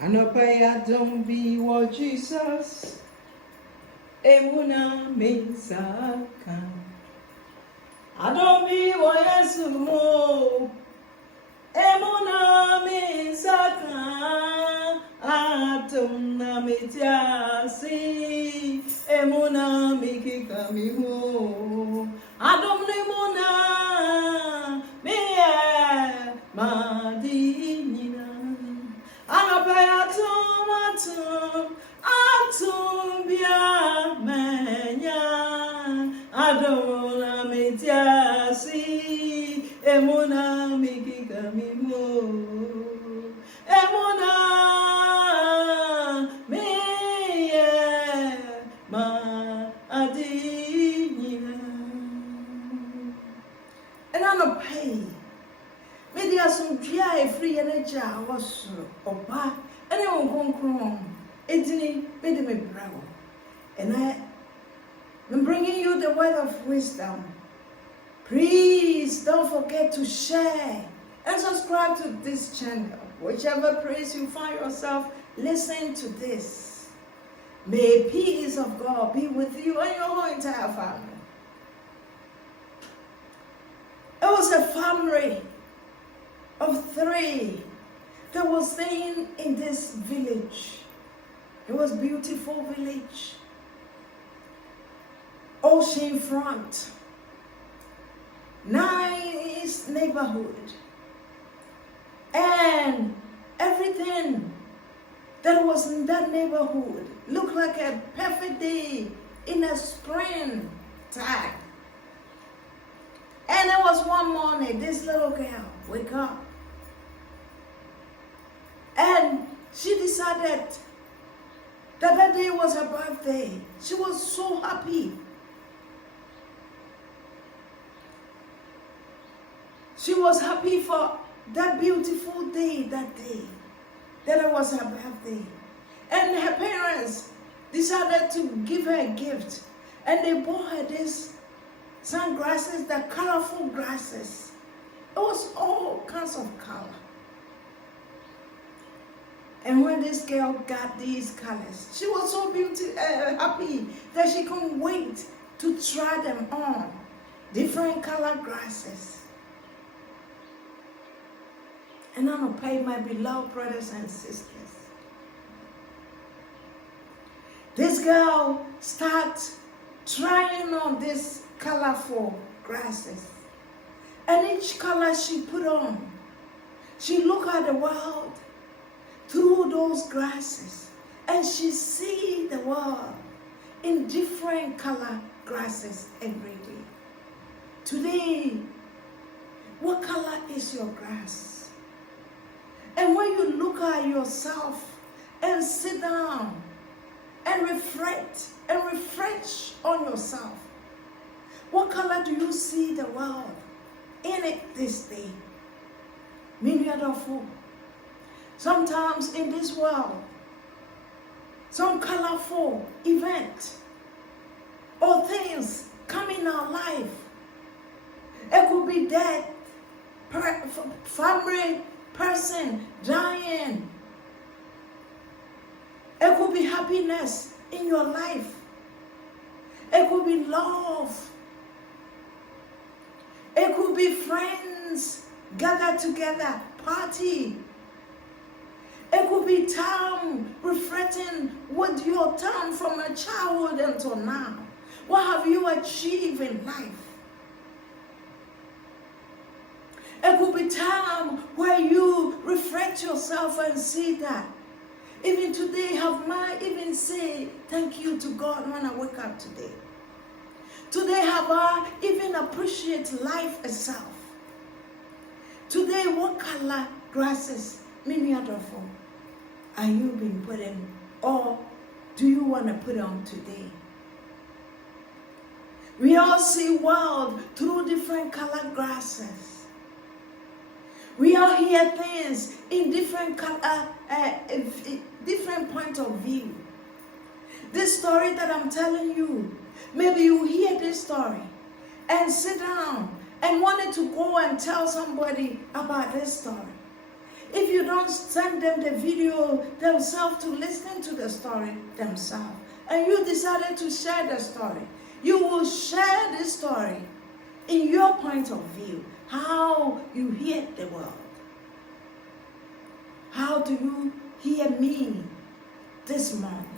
Anopaya don't be what Jesus. Emuna mesaka. I don't be what Yesumo. Emuna mesaka. Atomna metiasi. Emuna mikika miho. Adom nemuna me madinina. Anopaya atum bia menya adona metiasi emuna mikika mimo emuna me ma adinina. And I don't pay. Maybe I some dry free energy was oba and I won't come. It's made me brown. And I'm bringing you the word of wisdom. Please don't forget to share and subscribe to this channel. Whichever place you find yourself, listen to this. May peace of God be with you and your whole entire family. It was a family of 3 that was staying in this village. It was a beautiful village, ocean front, nice neighborhood, and everything that was in that neighborhood looked like a perfect day in a spring time. And it was one morning, this little girl wake up, and she decided that day was her birthday. She was so happy. She was happy for that beautiful day, that it was her birthday. And her parents decided to give her a gift. And they bought her this sunglasses, the colorful glasses. It was all kinds of color. And when this girl got these colors, she was so happy that she couldn't wait to try them on. Different color glasses. And I'm going to pay my beloved brothers and sisters. This girl starts trying on these colorful glasses. And each color she put on, she looked at the world through those glasses, and she see the world in different color glasses every day. Today, what color is your glass? And when you look at yourself and sit down and reflect and refresh on yourself, what color do you see the world in it this day? Meaningful. Sometimes in this world, some colorful event or things come in our life. It could be death, family, person dying. It could be happiness in your life. It could be love. It could be friends gathered together, party. It could be time reflecting with your time from a childhood until now. What have you achieved in life? It could be time where you reflect yourself and see that. Even today, have I even say thank you to God when I wake up today? Today, have I even appreciate life itself? Today, what color glasses, meaningful, are you being put in, or do you want to put on today? We all see world through different color glasses. We all hear things in different color, different point of view. This story that I'm telling you, maybe you hear this story and sit down and wanted to go and tell somebody about this story. If you don't send them the video themselves to listen to the story themselves, and you decided to share the story, you will share this story in your point of view, how you hear the world. How do you hear me this morning?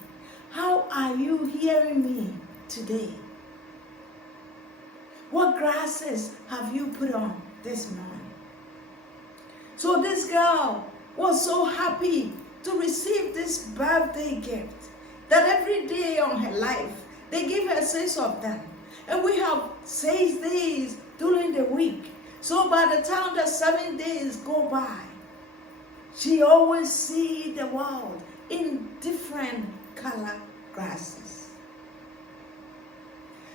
How are you hearing me today? What grasses have you put on this morning? So this girl was so happy to receive this birthday gift that every day on her life, they give her 6 of them. And we have 6 days during the week. So by the time the 7 days go by, she always see the world in different color grasses.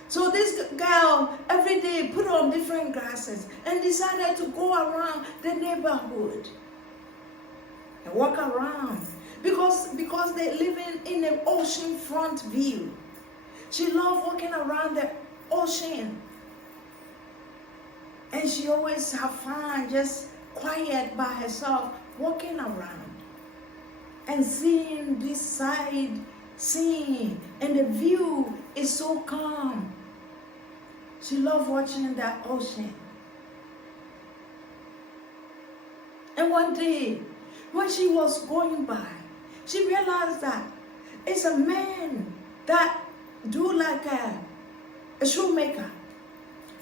So this girl every day put on different grasses and decided to go around the neighborhood and walk around because they live in an ocean front view. She loved walking around the ocean, and she always have fun, just quiet by herself, walking around and seeing this side scene, and the view is so calm. She loved watching that ocean. And one day, when she was going by, she realized that it's a man that do like a shoemaker.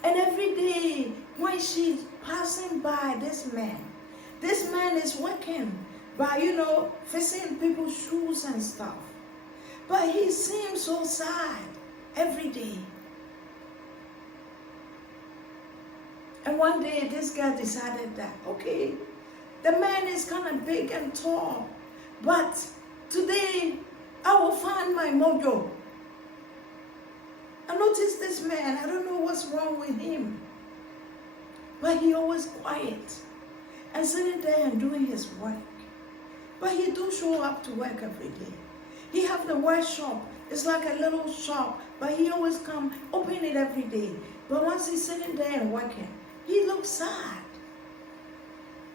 And every day, when she's passing by this man is working by, fixing people's shoes and stuff. But he seems so sad every day. And one day, this girl decided that, okay, the man is kind of big and tall, but today I will find my mojo. I noticed this man, I don't know what's wrong with him, but he always quiet and sitting there and doing his work. But he do show up to work every day. He have the workshop. It's like a little shop, but he always come, open it every day. But once he's sitting there and working, he looks sad.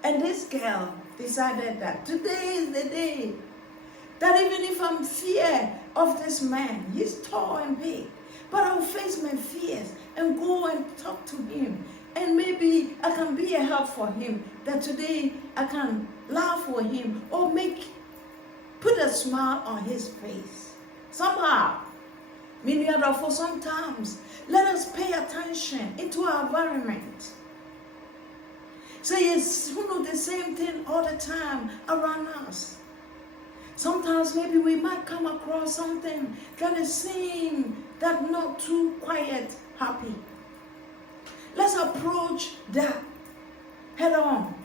And this girl decided that today is the day that even if I'm fear of this man, he's tall and big, but I'll face my fears and go and talk to him. And maybe I can be a help for him, that today I can laugh with him or put a smile on his face. Somehow, for sometimes, let us pay attention into our environment. So it's the same thing all the time around us. Sometimes maybe we might come across something that is seem that not too quiet, happy. Let's approach that head on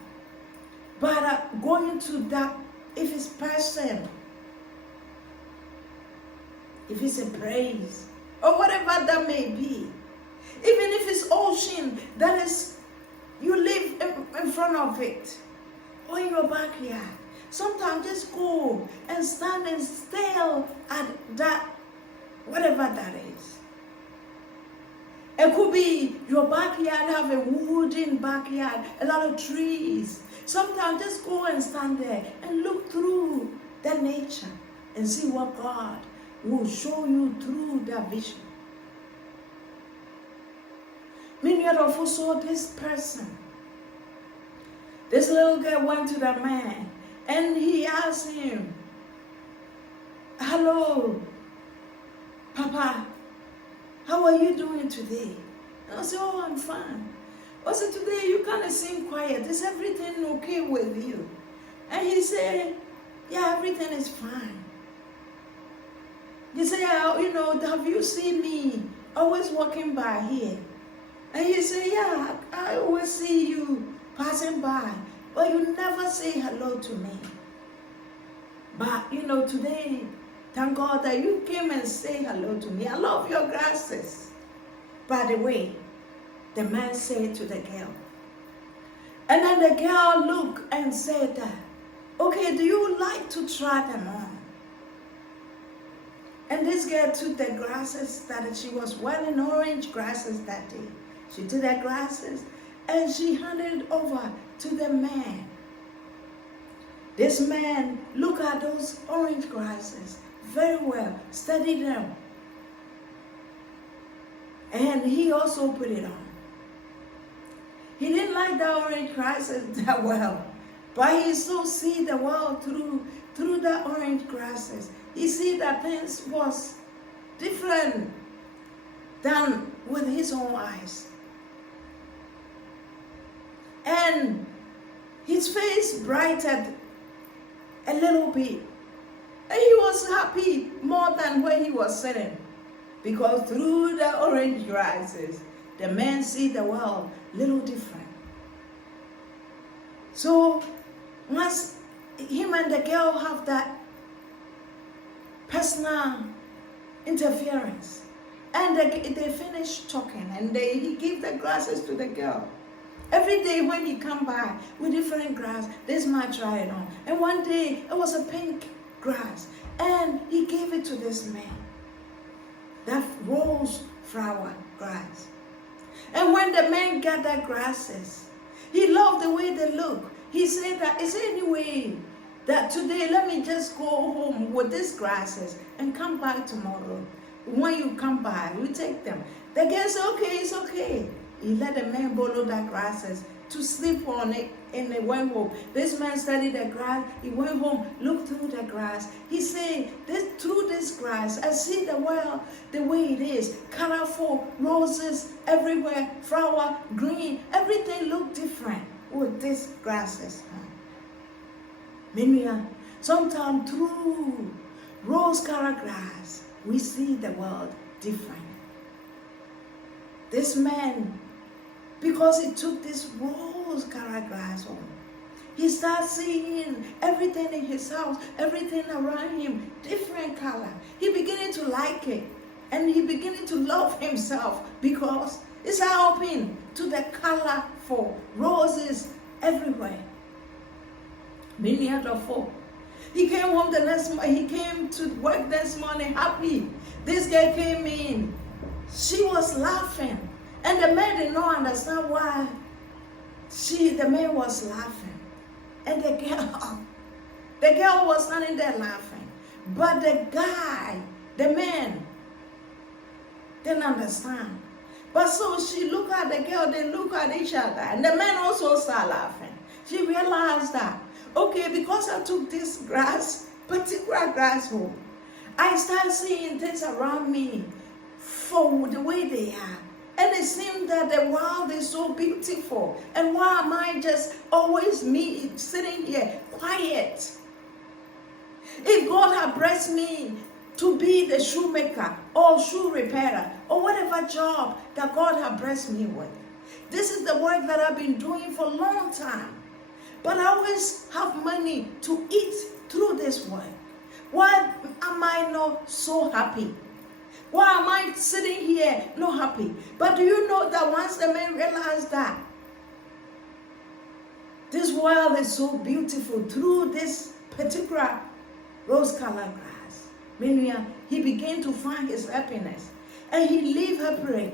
by going to that, if it's person, if it's a praise, or whatever that may be. Even if it's ocean, that is, you live in front of it, or in your backyard. Sometimes just go and stand and stare at that, whatever that is. It could be your backyard, have a wooden backyard, a lot of trees. Sometimes just go and stand there and look through that nature and see what God will show you through that vision. Many of us saw this person. This little girl went to that man and he asked him, "Hello, Papa, how are you doing today?" And I said, "Oh, I'm fine." I said, "Today you kind of seem quiet. Is everything okay with you?" And he said, "Yeah, everything is fine." He said, "Have you seen me always walking by here?" And he said, "Yeah, I always see you passing by, but you never say hello to me. But, today, thank God that you came and say hello to me. I love your grasses." By the way, the man said to the girl. And then the girl looked and said that, "Okay, do you like to try them on?" And this girl took the grasses that she was wearing, orange grasses that day. She took the grasses and she handed it over to the man. This man looked at those orange grasses very well, studied them, and he also put it on. He didn't like the orange grasses that well, but he still see the world through the orange grasses. He see that things was different than with his own eyes. And his face brightened a little bit. And he was happy more than where he was sitting. Because through the orange grasses, the man see the world little different. So once him and the girl have that personal interference, and they finish talking, and he give the grasses to the girl. Every day when he come by with different grass, this man try it on. And one day it was a pink grass, and he gave it to this man, that rose flower grass. And when the man got that grasses, he loved the way they look. He said that, is there any way that today let me just go home with these grasses and come back tomorrow? When you come by, we take them. The girl said, okay, it's okay. He let the man borrow the grasses to sleep on it, and they went home. This man studied the grass. He went home, looked through the grass. He said, through this grass, I see the world the way it is. Colorful, roses everywhere, flower, green. Everything looked different with these grasses. Meanwhile, sometimes through rose-colored grass, we see the world different. This man, because he took this rose-colored grass home, he starts seeing everything in his house, everything around him, different color. He beginning to like it, and he beginning to love himself because it's open to the colorful roses everywhere. Many other folk. He came home the next morning. He came to work this morning happy. This girl came in. She was laughing, and the man did not understand why the man was laughing. And the girl was standing there laughing. But the guy, the man, didn't understand. But so she looked at the girl, they looked at each other, and the man also started laughing. She realized that, okay, because I took this particular grass home, I started seeing things around me for the way they are. And it seems that the world is so beautiful. And why am I just always me sitting here quiet? If God had blessed me to be the shoemaker or shoe repairer or whatever job that God had blessed me with, this is the work that I've been doing for a long time. But I always have money to eat through this work. Why am I not so happy? Why am I sitting here not happy? But do you know that once the man realized that this world is so beautiful through this particular rose-colored grass, meanwhile, he began to find his happiness. And he lived happily.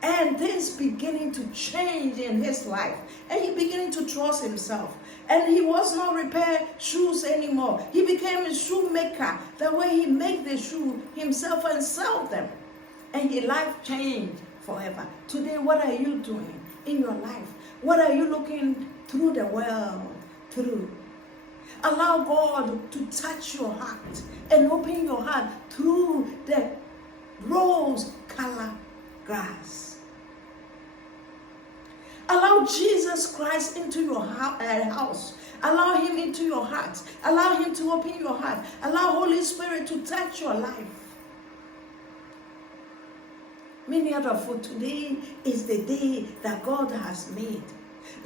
And things beginning to change in his life. And he beginning to trust himself. And he was not repair shoes anymore. He became a shoemaker. That way he make the shoe himself and sell them. And his life changed forever. Today, what are you doing in your life? What are you looking through the world through? Allow God to touch your heart and open your heart through the rose-colored grass. Allow Jesus Christ into your house. Allow him into your heart. Allow him to open your heart. Allow Holy Spirit to touch your life. Many other for today is the day that God has made.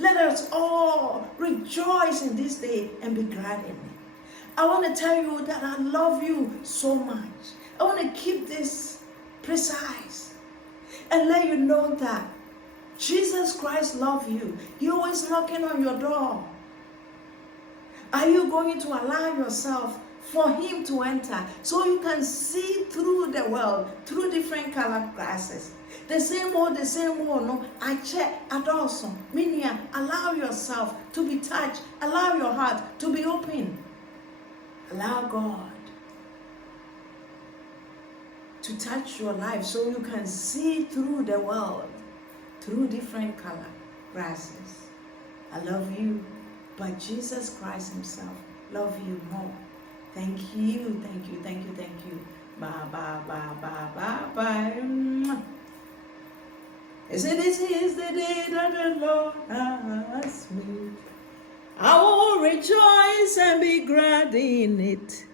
Let us all rejoice in this day and be glad in it. I want to tell you that I love you so much. I want to keep this precise and let you know that Jesus Christ loves you. He always knocking on your door. Are you going to allow yourself for him to enter, so you can see through the world, through different colored glasses. The same old, no. I check, adulson. Meaning, allow yourself to be touched. Allow your heart to be open. Allow God to touch your life so you can see through the world, through different colored glasses. I love you, but Jesus Christ himself loves you more. Thank you, thank you, thank you, thank you. Bye, bye, bye, bye, bye, bye. This is the day that the Lord has made. I will rejoice and be glad in it.